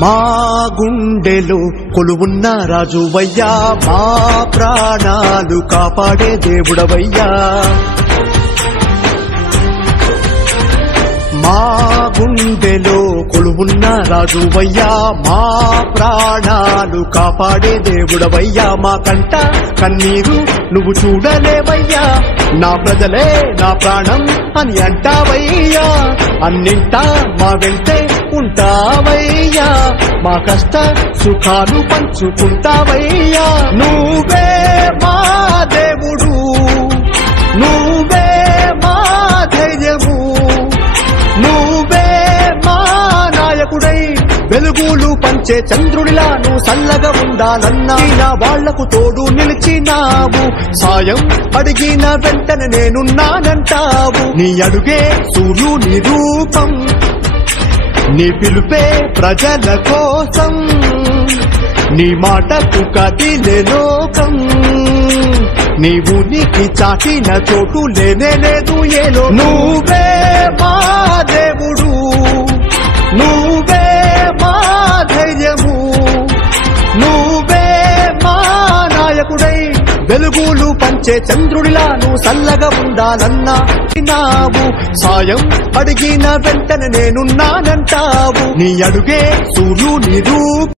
మా గుండెలో కొలువున్న రాజువయ్యా, మా ప్రాణాలు కాపాడే దేవుడవయ్యా. మా గుండెలో కొలువున్న రాజువయ్యా, మా ప్రాణాలు కాపాడే దేవుడవయ్యా. మా కంట కన్నీరు నువ్వు చూడలేవయ్యా, నా ప్రజలే నా ప్రాణం అని అంటావయ్యా. అన్నింటా మా వెంటే ఉంటావయ్యా, మా కష్ట సుఖాలు పంచుకుంటావయ్యా. నువ్వే మా దేవుడు, నువ్వే మా ధైర్యము, నువ్వే మా నాయకుడై వెలుగులు పంచే చంద్రుడిలా నువ్వు చల్లగా ఉండాలన్నా. నా వాళ్లకు తోడు నిలిచినావు, సాయం అడిగిన వెంటనే నేనున్నానంటావు. నీ అడుగే సూర్యుని రూపం, నీ పిలుపే ప్రజల కోసం, నీ మాటకు కదిలే లోకం. నీవు నీకి చాటిన చోటు లేనే లేదు ఏలో. నువ్వే మా దేవుడు, నువ్వే మా ధైర్యము, నువ్వే మా నాయకుడై వెలుగులు పంచే చంద్రుడిలా నువ్వు చల్లగా ఉండాలన్నా. నావు సాయం అడిగిన వెంటనే నేనున్నానంటావు. నీ అడుగే సూర్యుని రూపం.